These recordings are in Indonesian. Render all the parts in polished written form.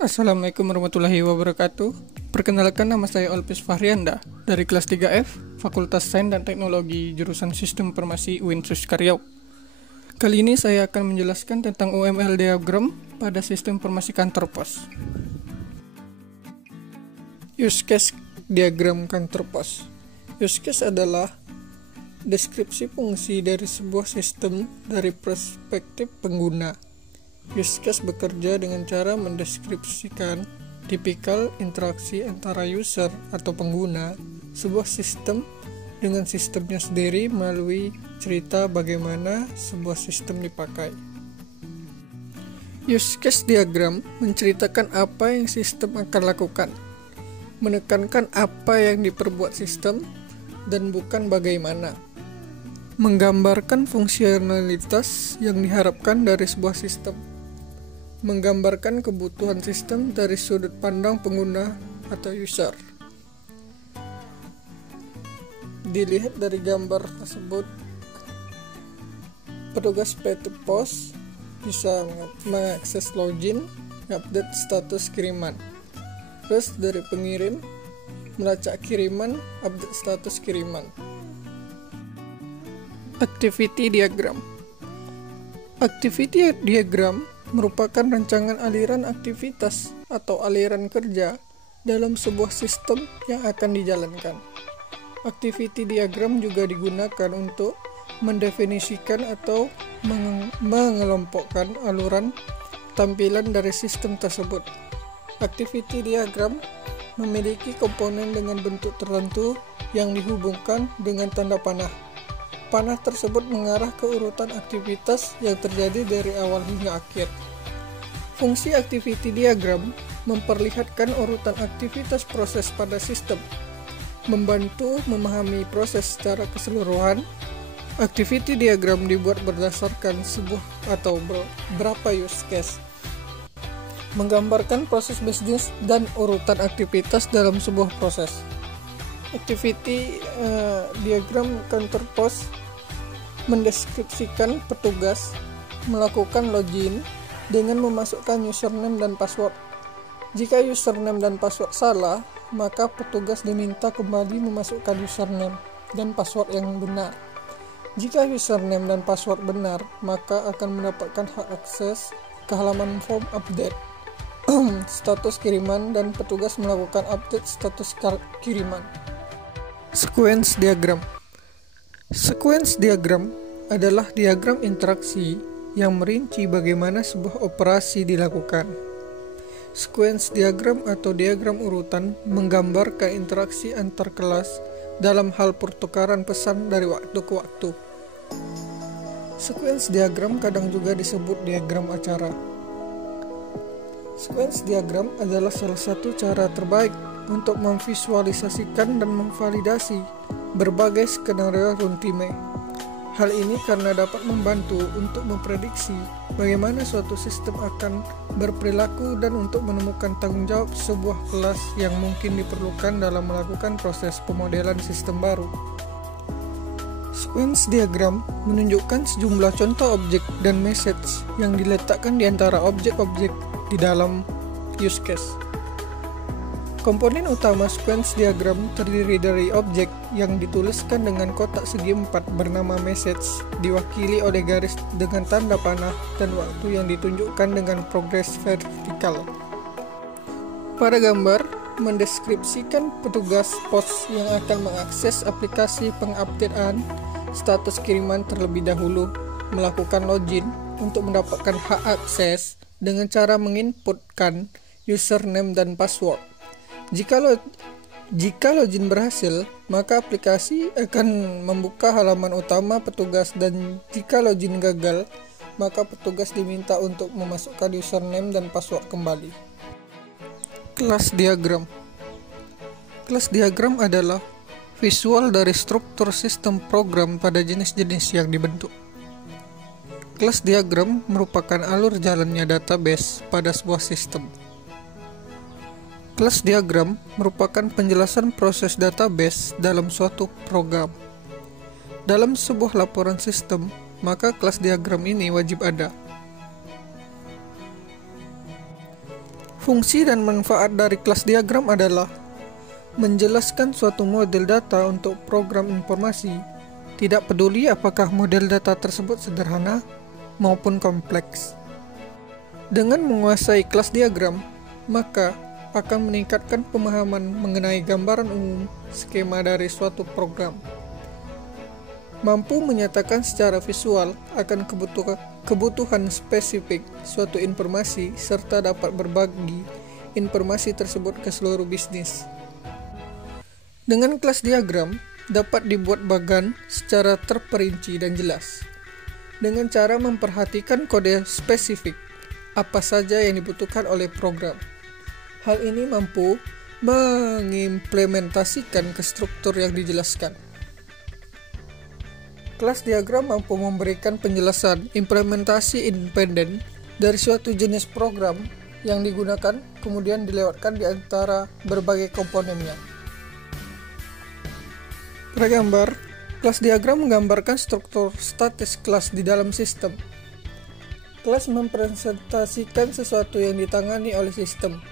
Assalamualaikum warahmatullahi wabarakatuh. Perkenalkan, nama saya Olpis Fahrianda dari kelas 3F, Fakultas Sains dan Teknologi, jurusan Sistem Informasi UIN Riau. Kali ini saya akan menjelaskan tentang UML diagram pada sistem informasi kantor pos. Use case diagram kantor pos. Use case adalah deskripsi fungsi dari sebuah sistem dari perspektif pengguna. Use case bekerja dengan cara mendeskripsikan tipikal interaksi antara user atau pengguna sebuah sistem dengan sistemnya sendiri melalui cerita bagaimana sebuah sistem dipakai. Use case diagram menceritakan apa yang sistem akan lakukan, menekankan apa yang diperbuat sistem dan bukan bagaimana, menggambarkan fungsionalitas yang diharapkan dari sebuah sistem, menggambarkan kebutuhan sistem dari sudut pandang pengguna atau user. Dilihat dari gambar tersebut, petugas PT Pos bisa mengakses login, update status kiriman. Terus dari pengirim, melacak kiriman, update status kiriman. Activity diagram. Activity diagram merupakan rancangan aliran aktivitas atau aliran kerja dalam sebuah sistem yang akan dijalankan. Activity diagram juga digunakan untuk mendefinisikan atau mengelompokkan aluran tampilan dari sistem tersebut. Activity diagram memiliki komponen dengan bentuk tertentu yang dihubungkan dengan tanda panah. Panah tersebut mengarah ke urutan aktivitas yang terjadi dari awal hingga akhir. Fungsi activity diagram memperlihatkan urutan aktivitas proses pada sistem, membantu memahami proses secara keseluruhan. Activity diagram dibuat berdasarkan sebuah atau berapa use case, menggambarkan proses bisnis dan urutan aktivitas dalam sebuah proses. Activity diagram kantor pos mendeskripsikan petugas melakukan login dengan memasukkan username dan password. Jika username dan password salah, maka petugas diminta kembali memasukkan username dan password yang benar. Jika username dan password benar, maka akan mendapatkan hak akses ke halaman form update status kiriman dan petugas melakukan update status kiriman. Sequence diagram. Sequence diagram adalah diagram interaksi yang merinci bagaimana sebuah operasi dilakukan. Sequence diagram atau diagram urutan menggambarkan interaksi antar kelas dalam hal pertukaran pesan dari waktu ke waktu. Sequence diagram kadang juga disebut diagram acara. Sequence diagram adalah salah satu cara terbaik untuk memvisualisasikan dan memvalidasi berbagai skenario runtime. Hal ini karena dapat membantu untuk memprediksi bagaimana suatu sistem akan berperilaku dan untuk menemukan tanggung jawab sebuah kelas yang mungkin diperlukan dalam melakukan proses pemodelan sistem baru. Sequence diagram menunjukkan sejumlah contoh objek dan message yang diletakkan di antara objek-objek di dalam use case. Komponen utama sequence diagram terdiri dari objek yang dituliskan dengan kotak segi 4 bernama message, diwakili oleh garis dengan tanda panah, dan waktu yang ditunjukkan dengan progres vertikal. Pada gambar mendeskripsikan petugas pos yang akan mengakses aplikasi pengupdatean status kiriman terlebih dahulu, melakukan login untuk mendapatkan hak akses dengan cara menginputkan username dan password. Jika login berhasil, maka aplikasi akan membuka halaman utama petugas, dan jika login gagal, maka petugas diminta untuk memasukkan username dan password kembali. Kelas diagram. Kelas diagram adalah visual dari struktur sistem program pada jenis-jenis yang dibentuk. Kelas diagram merupakan alur jalannya database pada sebuah sistem. Kelas diagram merupakan penjelasan proses database dalam suatu program. Dalam sebuah laporan sistem, maka kelas diagram ini wajib ada. Fungsi dan manfaat dari kelas diagram adalah menjelaskan suatu model data untuk program informasi, tidak peduli apakah model data tersebut sederhana maupun kompleks. Dengan menguasai kelas diagram, maka akan meningkatkan pemahaman mengenai gambaran umum skema dari suatu program. Mampu menyatakan secara visual akan kebutuhan spesifik suatu informasi serta dapat berbagi informasi tersebut ke seluruh bisnis. Dengan kelas diagram dapat dibuat bagan secara terperinci dan jelas dengan cara memperhatikan kode spesifik apa saja yang dibutuhkan oleh program. Hal ini mampu mengimplementasikan ke struktur yang dijelaskan. Kelas diagram mampu memberikan penjelasan implementasi independen dari suatu jenis program yang digunakan, kemudian dilewatkan di antara berbagai komponennya. Gambar, kelas diagram menggambarkan struktur statis kelas di dalam sistem. Kelas mempresentasikan sesuatu yang ditangani oleh sistem.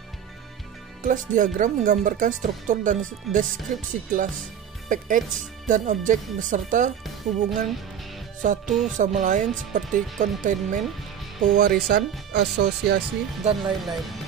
Kelas diagram menggambarkan struktur dan deskripsi kelas, package, dan objek beserta hubungan satu sama lain seperti containment, pewarisan, asosiasi, dan lain-lain.